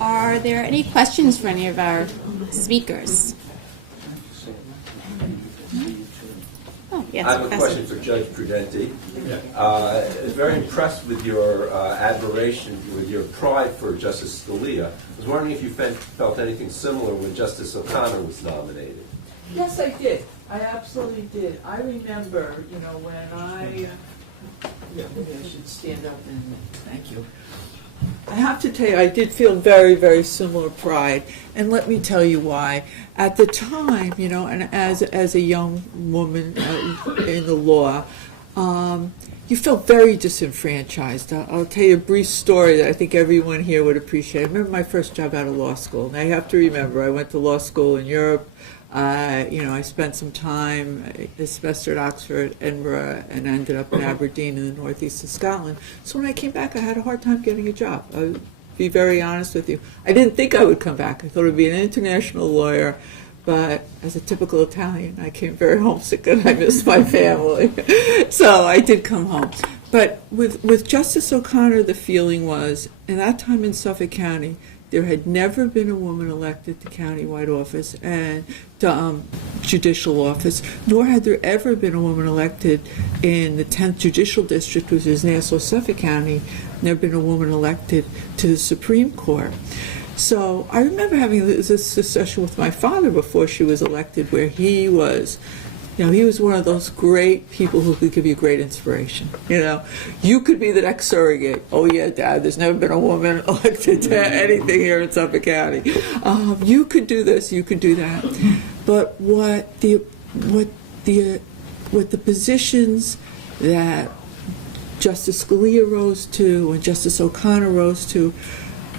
Are there any questions for any of our speakers? Oh, yes, I have a Professor. question for Judge Prudenti. I was very impressed with your admiration, with your pride for Justice Scalia. I was wondering if you felt anything similar when Justice O'Connor was nominated. Yes, I did. I absolutely did. I remember, when maybe I should stand up and thank you. I have to tell you, I did feel very, very similar pride, and let me tell you why. At the time, and as a young woman in the law, you felt very disenfranchised. I'll tell you a brief story that I think everyone here would appreciate. I remember my first job out of law school, and I have to remember I went to law school in Europe. I spent some time, a semester at Oxford, Edinburgh, and ended up in Aberdeen in the northeast of Scotland. So when I came back, I had a hard time getting a job. I'll be very honest with you. I didn't think I would come back. I thought I would be an international lawyer, but as a typical Italian, I came very homesick and I missed my family. So I did come home. But with Justice O'Connor, the feeling was, in that time in Suffolk County, there had never been a woman elected to countywide office and to judicial office, nor had there ever been a woman elected in the 10th Judicial District, which is Nassau, Suffolk County, never been a woman elected to the Supreme Court. So I remember having this discussion with my father before she was elected, where he was, he was one of those great people who could give you great inspiration. You could be the next surrogate. Oh yeah, Dad, there's never been a woman elected to anything here in Suffolk County. You could do this, you could do that. But what the positions that Justice Scalia rose to and Justice O'Connor rose to,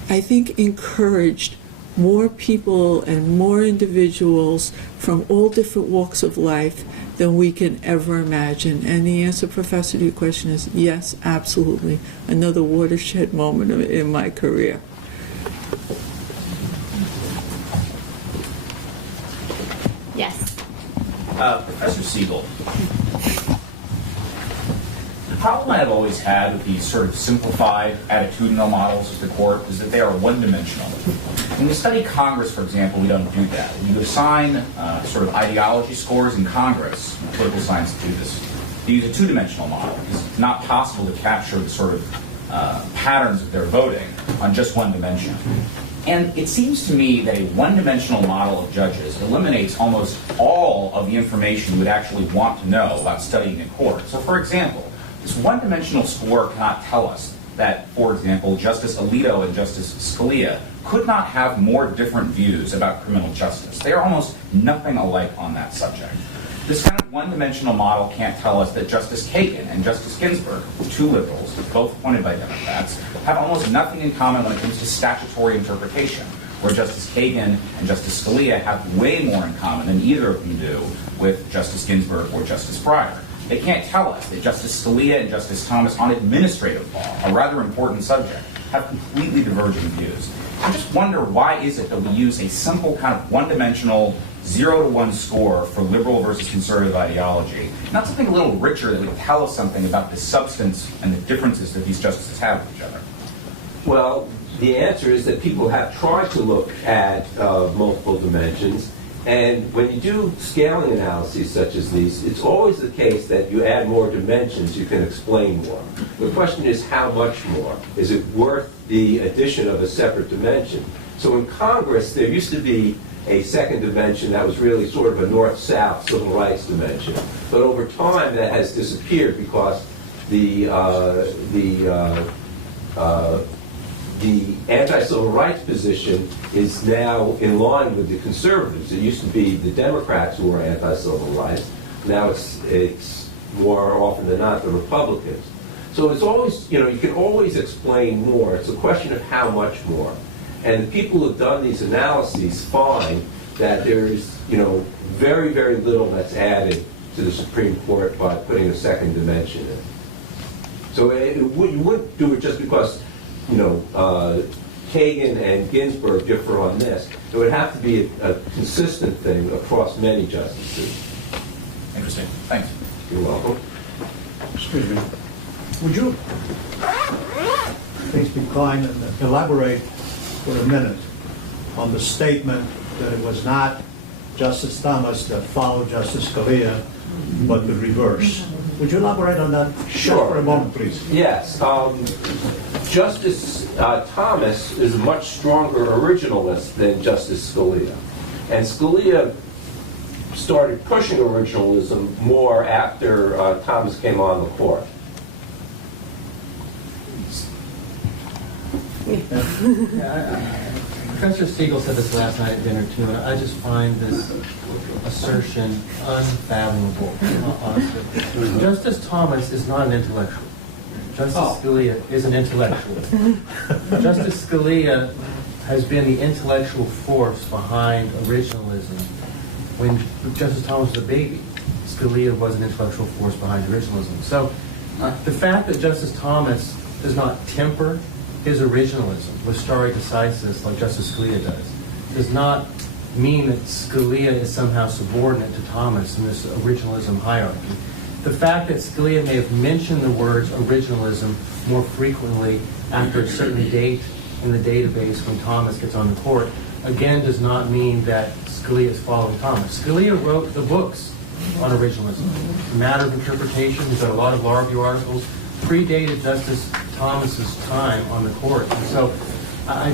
I think encouraged more people and more individuals from all different walks of life than we can ever imagine. And the answer, Professor, to your question is yes, absolutely. Another watershed moment in my career. Yes. Professor Segal, the problem I've always had with these sort of simplified attitudinal models of the court is that they are one-dimensional. When we study Congress, for example, we don't do that. When you assign sort of ideology scores in Congress, political science do this, they use a two-dimensional model because it's not possible to capture the sort of patterns of their voting on just one dimension. And it seems to me that a one-dimensional model of judges eliminates almost all of the information you would actually want to know about studying in court. So, for example, this one-dimensional score cannot tell us that, for example, Justice Alito and Justice Scalia could not have more different views about criminal justice. They are almost nothing alike on that subject. This kind of one-dimensional model can't tell us that Justice Kagan and Justice Ginsburg, two liberals, both appointed by Democrats, have almost nothing in common when it comes to statutory interpretation, where Justice Kagan and Justice Scalia have way more in common than either of them do with Justice Ginsburg or Justice Breyer. They can't tell us that Justice Scalia and Justice Thomas on administrative law, a rather important subject, have completely divergent views. I just wonder, why is it that we use a simple kind of one-dimensional 0-to-1 score for liberal versus conservative ideology, not something a little richer that would tell us something about the substance and the differences that these justices have with each other? Well, the answer is that people have tried to look at multiple dimensions, and when you do scaling analyses such as these, it's always the case that you add more dimensions, you can explain more. The question is how much more? Is it worth the addition of a separate dimension? So in Congress, there used to be a second dimension that was really sort of a north-south civil rights dimension. But over time, that has disappeared because the anti-civil rights position is now in line with the conservatives. It used to be the Democrats who were anti-civil rights. Now it's more often than not the Republicans. So it's always, you can always explain more. It's a question of how much more. And the people who have done these analyses find that there's, very, very little that's added to the Supreme Court by putting a second dimension in. So you wouldn't do it just because, Kagan and Ginsburg differ on this. It would have to be a consistent thing across many justices. Interesting. Thanks. You're welcome. Excuse me. Would you please be kind and elaborate for a minute on the statement that it was not Justice Thomas that followed Justice Scalia, but the reverse. Would you elaborate on that Sure. for a moment, please? Yes. Justice Thomas is a much stronger originalist than Justice Scalia. And Scalia started pushing originalism more after Thomas came on the court. Professor Segal said this last night at dinner too, and I just find this assertion unfathomable, honestly. Justice Thomas is not an intellectual. Justice Scalia is an intellectual. Justice Scalia has been the intellectual force behind originalism. When Justice Thomas was a baby, Scalia was an intellectual force behind originalism. So the fact that Justice Thomas does not temper his originalism with stare decisis like Justice Scalia does not mean that Scalia is somehow subordinate to Thomas in this originalism hierarchy. The fact that Scalia may have mentioned the words originalism more frequently after a certain date in the database when Thomas gets on the court, again, does not mean that Scalia is following Thomas. Scalia wrote the books on originalism. Matter of interpretation, he's got a lot of law review articles, predated Justice Thomas's time on the court. And so I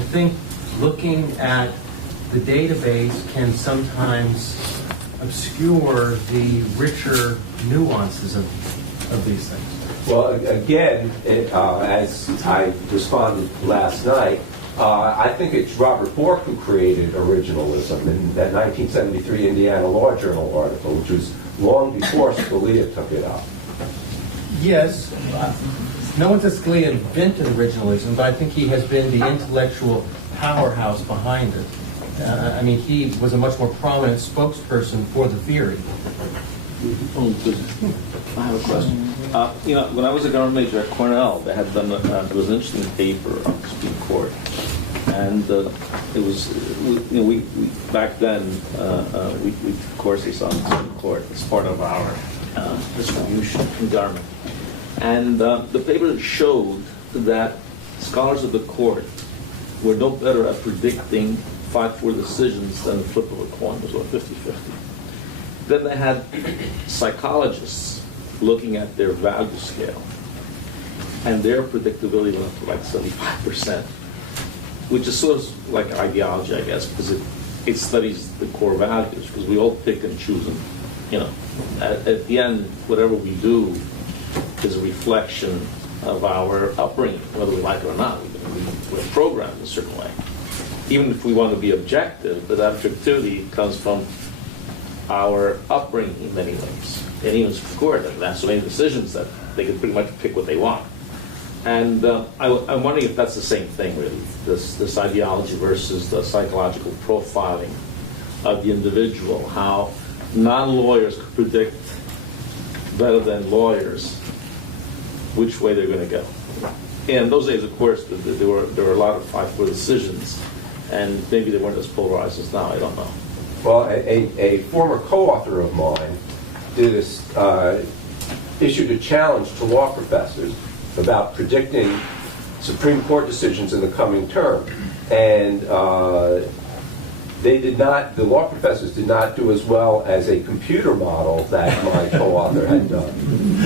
think looking at the database can sometimes obscure the richer nuances of these things. Well, again, as I responded last night, I think it's Robert Bork who created originalism in that 1973 Indiana Law Journal article, which was long before Scalia took it up. Yes, no one says Scalia invented originalism, but I think he has been the intellectual powerhouse behind it. I mean, he was a much more prominent spokesperson for the theory. I have a question. When I was a government major at Cornell, they had done there was an interesting paper on the Supreme Court, and it was we back then we took courses on the Supreme Court as part of our distribution in government, and the paper showed that scholars of the court were no better at predicting 5-4 decisions than the flip of a coin. It was about 50-50. Then they had psychologists looking at their value scale, and their predictability went up to like 75%, which is sort of like ideology, I guess, because it studies the core values, because we all pick and choose them. At the end, whatever we do is a reflection of our upbringing, whether we like it or not. We're programmed a certain way. Even if we want to be objective, but that objectivity comes from our upbringing in many ways. And even Supreme Court, that's so many decisions that they can pretty much pick what they want. And I'm wondering if that's the same thing, really, this ideology versus the psychological profiling of the individual, how non-lawyers could predict better than lawyers which way they're going to go. And in those days, of course, there were a lot of 5-4 decisions, and maybe they weren't as polarized as now, I don't know. Well, a former co-author of mine issued a challenge to law professors about predicting Supreme Court decisions in the coming term. And the law professors did not do as well as a computer model that my co-author had done.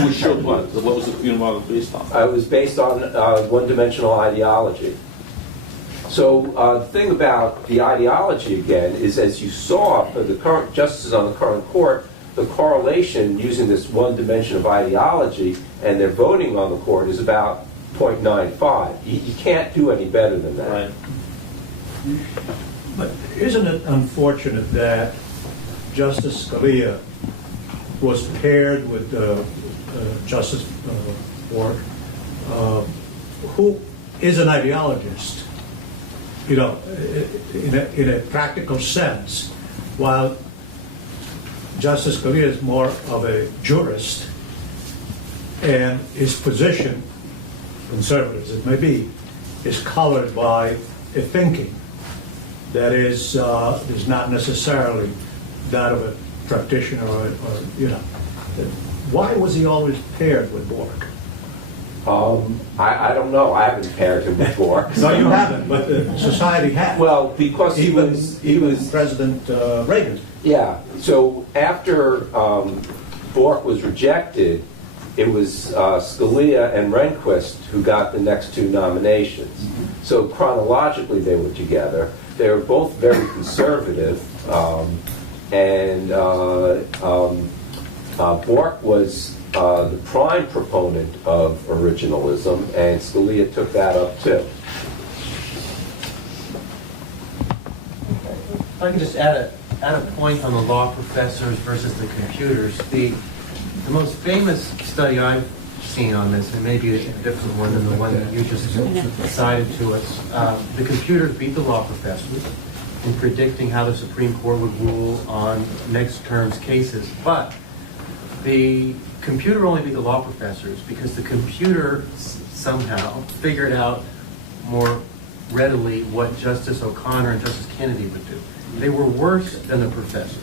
Which showed what? What was the computer model based on? It was based on one-dimensional ideology. So the thing about the ideology, again, is as you saw for the current justices on the current court, the correlation using this one dimension of ideology and their voting on the court is about 0.95. You can't do any better than that. Right. But isn't it unfortunate that Justice Scalia was paired with Justice Bork, who is an ideologist, in a practical sense, while Justice Scalia is more of a jurist, and his position, conservative as it may be, is colored by a thinking that is not necessarily that of a practitioner or. Why was he always paired with Bork? I don't know. I haven't paired him before. No, you haven't, but society has. Well, because he was President Reagan. yeah. So after Bork was rejected, it was Scalia and Rehnquist who got the next two nominations. So chronologically, they were together. They were both very conservative, and Bork was the prime proponent of originalism, and Scalia took that up too. If I could just add a point on the law professors versus the computers. The most famous study I've seen on this, and maybe a different one than the one that you just cited to us, the computers beat the law professors in predicting how the Supreme Court would rule on next term's cases. But the computer only beat the law professors because the computer somehow figured out more readily what Justice O'Connor and Justice Kennedy would do. They were worse than the professors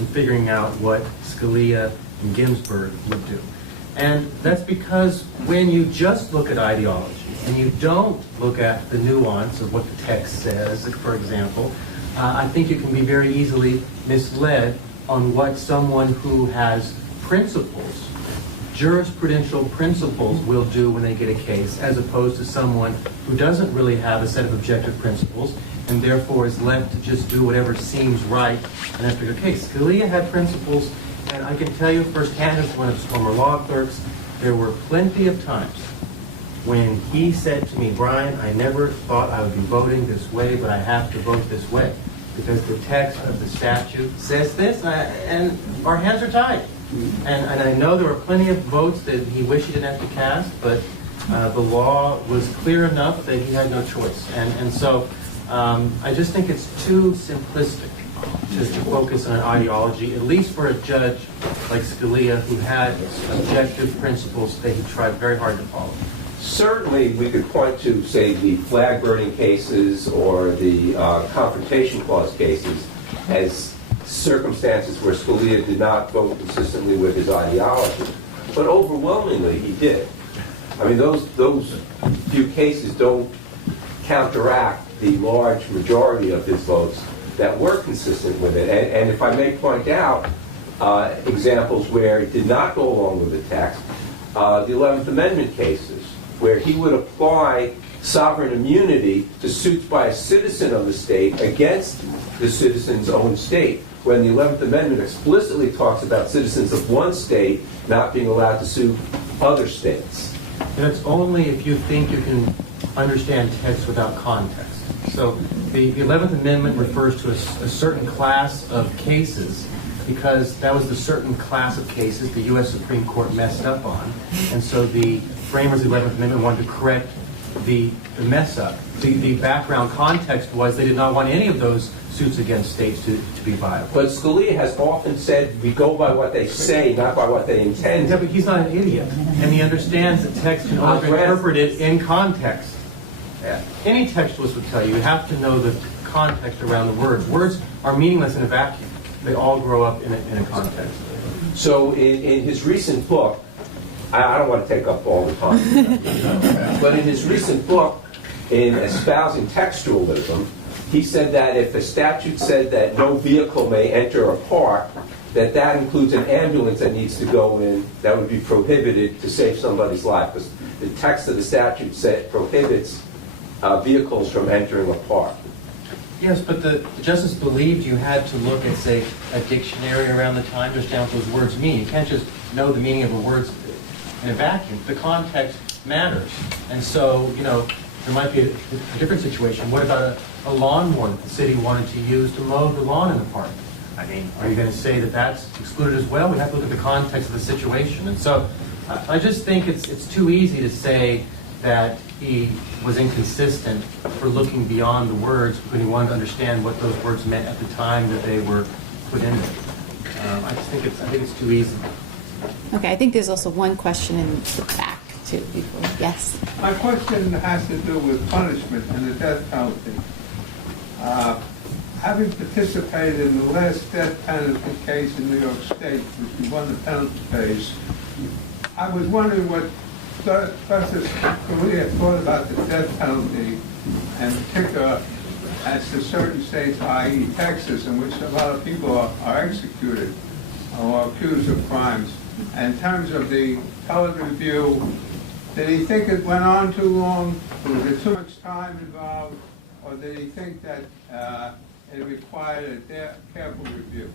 in figuring out what Scalia and Ginsburg would do. And that's because when you just look at ideology and you don't look at the nuance of what the text says, for example, I think you can be very easily misled on what someone who has principles, jurisprudential principles, will do when they get a case, as opposed to someone who doesn't really have a set of objective principles and therefore is left to just do whatever seems right in that particular case. Scalia had principles, and I can tell you firsthand as one of his former law clerks, there were plenty of times when he said to me, Brian, I never thought I would be voting this way, but I have to vote this way because the text of the statute says this, and our hands are tied. And I know there were plenty of votes that he wished he didn't have to cast, but the law was clear enough that he had no choice. And so I just think it's too simplistic just to focus on ideology, at least for a judge like Scalia who had objective principles that he tried very hard to follow. Certainly, we could point to, say, the flag burning cases or the Confrontation Clause cases as circumstances where Scalia did not vote consistently with his ideology. But overwhelmingly, he did. I mean, those few cases don't counteract the large majority of his votes that were consistent with it. And if I may point out examples where it did not go along with the text, the 11th Amendment cases, where he would apply sovereign immunity to suits by a citizen of the state against the citizen's own state, when the 11th Amendment explicitly talks about citizens of one state not being allowed to sue other states. And it's only if you think you can understand text without context. So the 11th Amendment refers to a certain class of cases because that was the certain class of cases the U.S. Supreme Court messed up on. And so the framers of the 11th Amendment wanted to correct the mess up. The background context was they did not want any of those suits against states to be viable. But Scalia has often said we go by what they say, not by what they intend. Yeah, but he's not an idiot. And he understands that text can only be interpreted in context. Any textualist would tell you have to know the context around the words. Words are meaningless in a vacuum. They all grow up in a context. So in his recent book, I don't want to take up all the time, but in his recent book, in espousing textualism, he said that if a statute said that no vehicle may enter a park, that includes an ambulance that needs to go in that would be prohibited to save somebody's life. Because the text of the statute prohibits vehicles from entering a park. Yes, but the justice believed you had to look at, say, a dictionary around the time to understand what those words mean. You can't just know the meaning of the words in a vacuum. The context matters. And so, there might be a different situation. What about a lawnmower that the city wanted to use to mow the lawn in the park? I mean, are you going to say that that's excluded as well? We have to look at the context of the situation. And so I just think it's too easy to say that he was inconsistent for looking beyond the words when he wanted to understand what those words meant at the time that they were put in there. I think it's too easy. Okay, I think there's also one question in the back, too, before. Yes? My question has to do with punishment and the death penalty. Having participated in the last death penalty case in New York State, which we won the penalty phase, I was wondering what Justice Scalia thought about the death penalty, and in particular, as to certain states, i.e. Texas, in which a lot of people are executed or accused of crimes. And in terms of the appellate review, did he think it went on too long? Was there too much time involved? Or did he think that it required a careful review?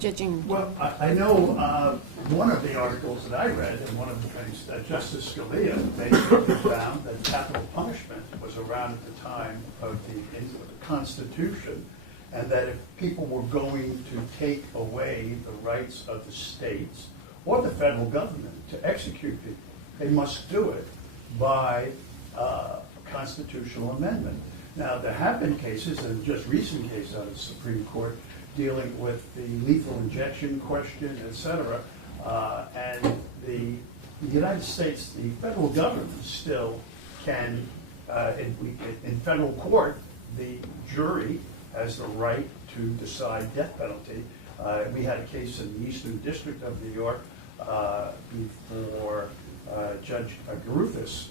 Judging. Well, I know one of the articles that I read, and one of the things that Justice Scalia basically found that capital punishment was around at the time of the Constitution, and that if people were going to take away the rights of the states or the federal government to execute people, they must do it by constitutional amendment. Now, there have been cases, and just recent cases out of the Supreme Court, dealing with the lethal injection question, et cetera, and the United States, the federal government still can, in federal court, the jury has the right to decide death penalty. We had a case in the Eastern District of New York before Judge Garuthis,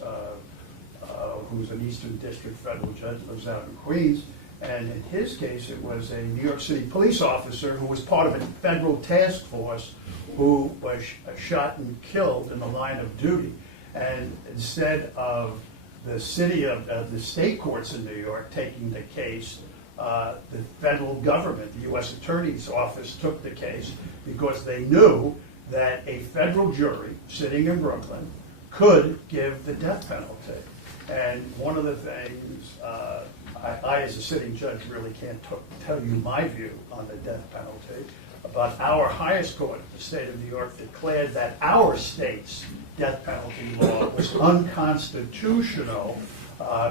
who's an Eastern District federal judge, lives out in Queens. And in his case, it was a New York City police officer who was part of a federal task force who was shot and killed in the line of duty. And instead of the state courts in New York taking the case, the federal government, the U.S. Attorney's Office, took the case because they knew that a federal jury sitting in Brooklyn could give the death penalty. And one of the things, I as a sitting judge really can't tell you my view on the death penalty, but our highest court, the state of New York, declared that our state's death penalty law was unconstitutional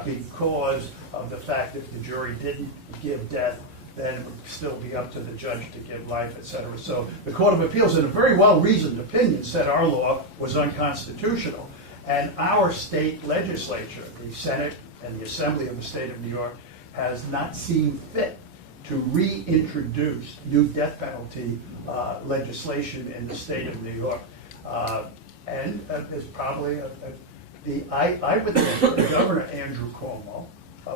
because of the fact that if the jury didn't give death, then it would still be up to the judge to give life, et cetera. So the Court of Appeals, in a very well-reasoned opinion, said our law was unconstitutional. And our state legislature, the Senate and the Assembly of the State of New York, has not seen fit to reintroduce new death penalty legislation in the state of New York. And there's probably I would think that Governor Andrew Cuomo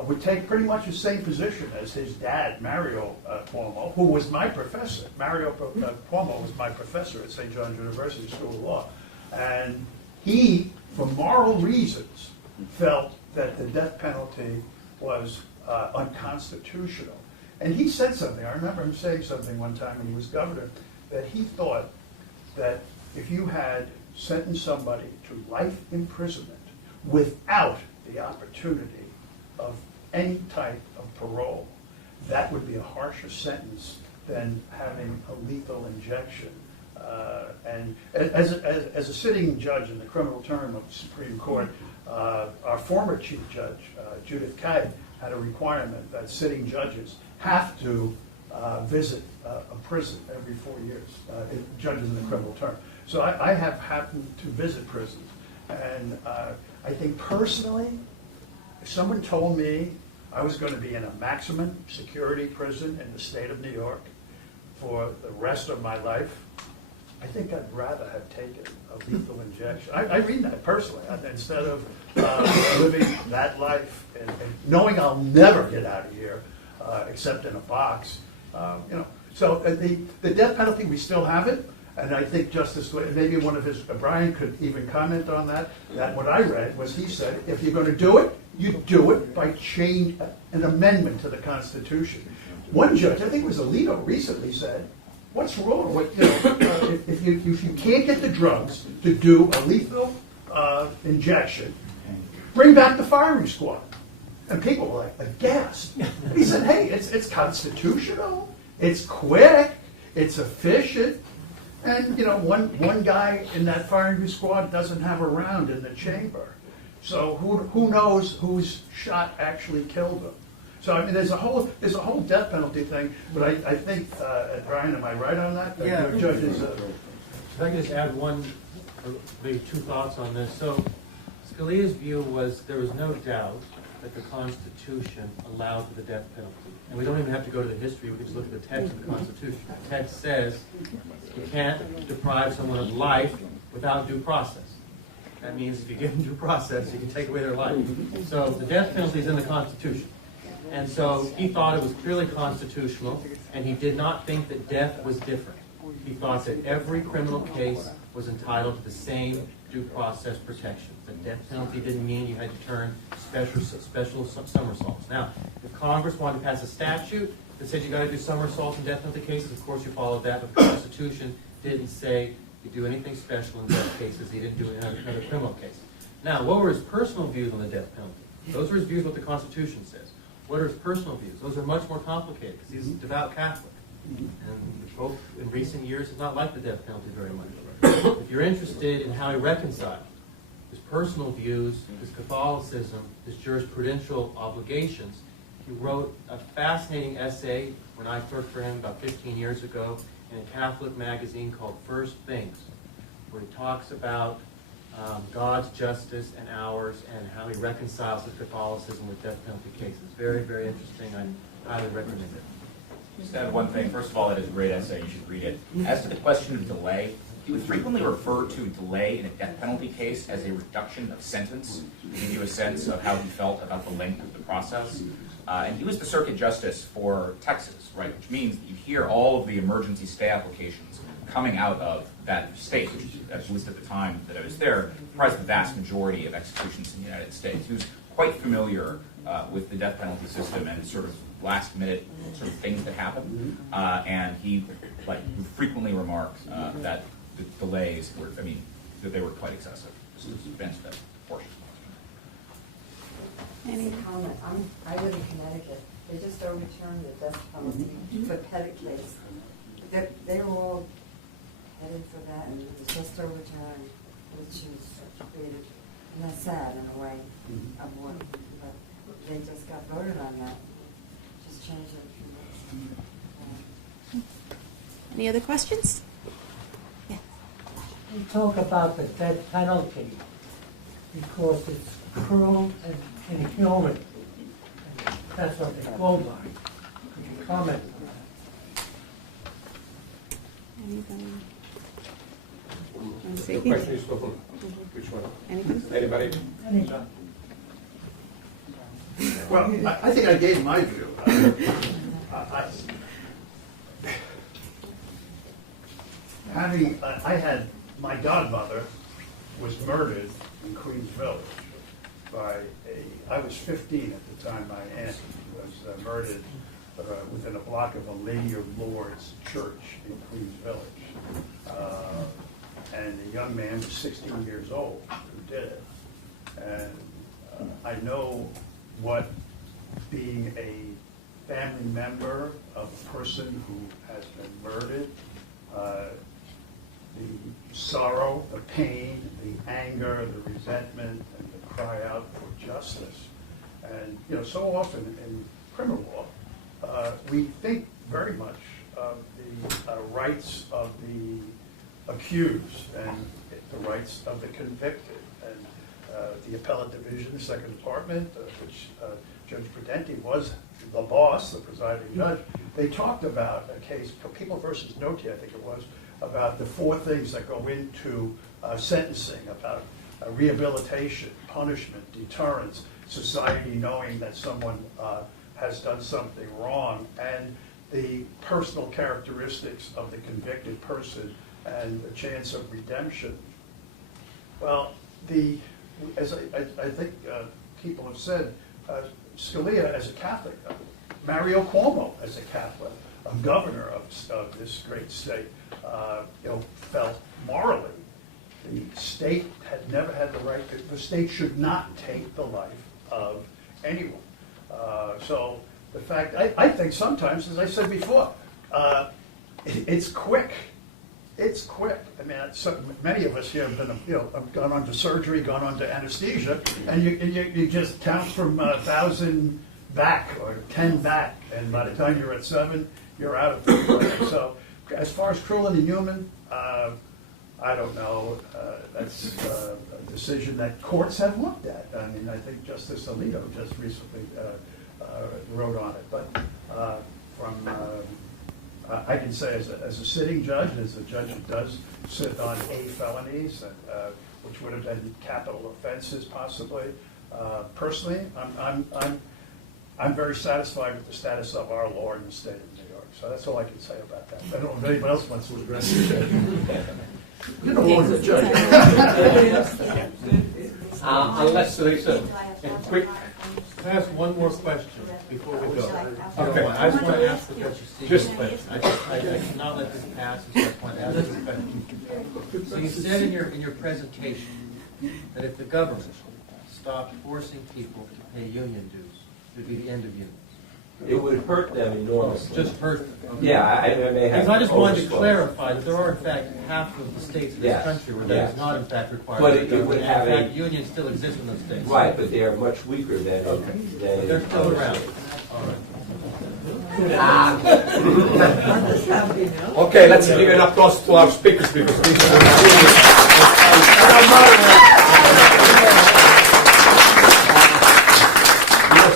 would take pretty much the same position as his dad, Mario Cuomo, who was my professor. Mario Cuomo was my professor at St. John's University School of Law. And he, for moral reasons, felt that the death penalty was unconstitutional. And he said something, I remember him saying something one time when he was governor, that he thought that if you had sentenced somebody to life imprisonment without the opportunity of any type of parole, that would be a harsher sentence than having a lethal injection. And as a sitting judge in the criminal term of the Supreme Court, our former chief judge, Judith Kay, had a requirement that sitting judges have to visit a prison every 4 years, judges in the criminal term. So I have happened to visit prisons. And I think personally, if someone told me I was going to be in a maximum security prison in the state of New York for the rest of my life, I think I'd rather have taken a lethal injection. I mean that personally, instead of living that life and knowing I'll never get out of here except in a box. So the death penalty, we still have it, and I think Justice, maybe one of his, Brian could even comment on that. That what I read was he said, if you're going to do it, you do it by change an amendment to the Constitution. One judge, I think it was Alito, recently said, what's wrong with, if you can't get the drugs to do a lethal injection, bring back the firing squad. And people were like aghast. And he said, hey, it's constitutional, it's quick, it's efficient, and one guy in that firing squad doesn't have a round in the chamber. So who knows whose shot actually killed him? So I mean, there's a whole death penalty thing, but I think Brian, am I right on that? Yeah. Judges. If I could just add one, or maybe two thoughts on this. So Scalia's view was there was no doubt that the Constitution allowed for the death penalty. And we don't even have to go to the history, we can just look at the text of the Constitution. The text says you can't deprive someone of life without due process. That means if you give them due process, you can take away their life. So the death penalty is in the Constitution. And so he thought it was clearly constitutional, and he did not think that death was different. He thought that every criminal case was entitled to the same due process protections. The death penalty didn't mean you had to turn special somersaults. Now, if Congress wanted to pass a statute that said you got to do somersaults in death penalty cases, of course you followed that, but the Constitution didn't say you do anything special in death cases. He didn't do it in another criminal case. Now, what were his personal views on the death penalty? Those are his views what the Constitution says. What are his personal views? Those are much more complicated because he's a devout Catholic. And the Pope in recent years has not liked the death penalty very much. If you're interested in how he reconciled his personal views, his Catholicism, his jurisprudential obligations, he wrote a fascinating essay when I worked for him about 15 years ago in a Catholic magazine called First Things, where he talks about God's justice and ours and how he reconciles his Catholicism with death penalty cases. Very, very interesting. I highly recommend it. Just add one thing. First of all, that is a great essay. You should read it. As to the question of delay, he would frequently refer to delay in a death penalty case as a reduction of sentence, to give you a sense of how he felt about the length of the process. And he was the circuit justice for Texas, right, which means that you hear all of the emergency stay applications coming out of that state, which, at least at the time that I was there, comprised the vast majority of executions in the United States. He was quite familiar with the death penalty system and sort of last-minute sort of things that happen. And he would frequently remark that the delays were, that they were quite excessive. Just to advance that portion. Any comment? I live in Connecticut. They just overturned the death penalty for Pettit case. They were all headed for that, and it was just overturned, which is created, and that's sad in a way, of what, but they just got voted on that. Just change it. Any other questions? Yeah. We talk about the death penalty because it's cruel and inhuman. And that's what they go by. Could you comment on that? Anybody? Want to say The anything? question is open. Which one? Anything? Anybody? Anybody? Well, I think I gave my view. I had, my godmother was murdered in Queens Village by I was 15 at the time my aunt was murdered within a block of a Lady of Lourdes church in Queens Village. And the young man was 16 years old who did it. And I know what being a family member of a person who has been murdered, the sorrow, the pain, the anger, the resentment, and the cry out for justice. And so often in criminal law, we think very much of the rights of the accused and the rights of the convicted. And the appellate division, the second department, which Judge Prudenti was the boss, the presiding judge, they talked about a case, People versus Notti, I think it was, about the 4 things that go into sentencing, about rehabilitation, punishment, deterrence, society knowing that someone has done something wrong, and the personal characteristics of the convicted person and the chance of redemption. Well, as I think people have said, Scalia as a Catholic, Mario Cuomo as a Catholic, a governor of this great state, felt morally the state had never had the right to, the state should not take the life of anyone. So the fact, I think sometimes, as I said before, it's quick. It's quick. I mean, many of us here have been, have gone on to surgery, gone on to anesthesia, and you just count from 1,000 back or 10 back, and by the time you're at 7, you're out of it. So, as far as cruel and inhuman, I don't know. That's a decision that courts have looked at. I mean, I think Justice Alito just recently wrote on it. But I can say as a sitting judge, as a judge who does sit on 8 felonies, and which would have been capital offenses possibly. Personally, I'm very satisfied with the status of our law in the state of New York. So that's all I can say about that. I don't know if anyone else wants to address it. You know, the judge. Unless there is a quick. Can I ask one more question before we go? Okay. I just want to ask the question. Just- I cannot let this pass, so I just want to ask this question. So you said in your presentation that if the government stopped forcing people to pay union dues, it would be the end of unions. It would hurt them enormously. Just hurt them. Okay. Yeah, I may have. Because I just wanted to overspoken. clarify that there are in fact half of the states in this Yes, country where that yes. is not in fact required. But by it the would government. have In a- fact, unions still exist in those states. Right, but they are much weaker than. But they're still around. All right. Okay, let's give an applause to our speakers because this is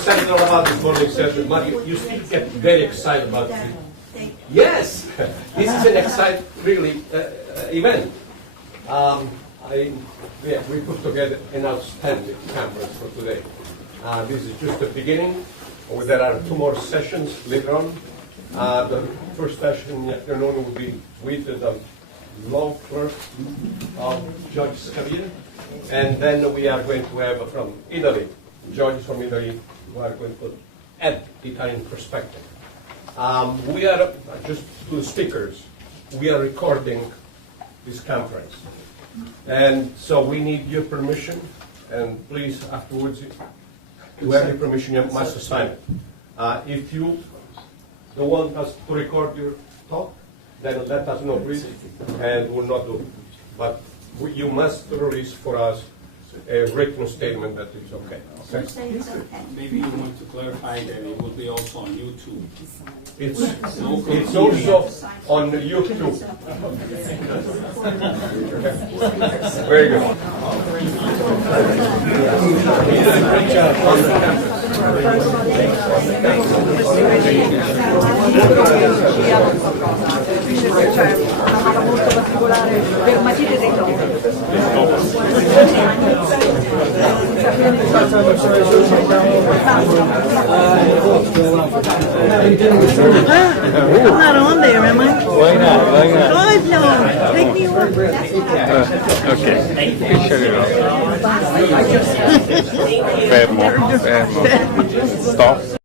said all about this morning, said that Mario, you still get very excited about it. Yes, this is an exciting, really, event. We put together an outstanding conference for today. This is just the beginning. There are 2 more sessions later on. The first session in the afternoon will be with the law clerk of Judge Scalia. And then we are going to have from Italy, judges from Italy who are going to add Italian perspective. We are, just to the speakers, we are recording this conference. And so we need your permission, and please afterwards, to have your permission, you must sign it. If you don't want us to record your talk, then let us know, please, and we'll not do it. But you must release for us a written statement that it's okay. Maybe you want to clarify that it will be also on YouTube. It's also on YouTube. Very good. Great job on the I'm not on there, am I? Why not? Why not? God, no. Take me off. Okay, you shut it off. Fermo, fermo. Stop.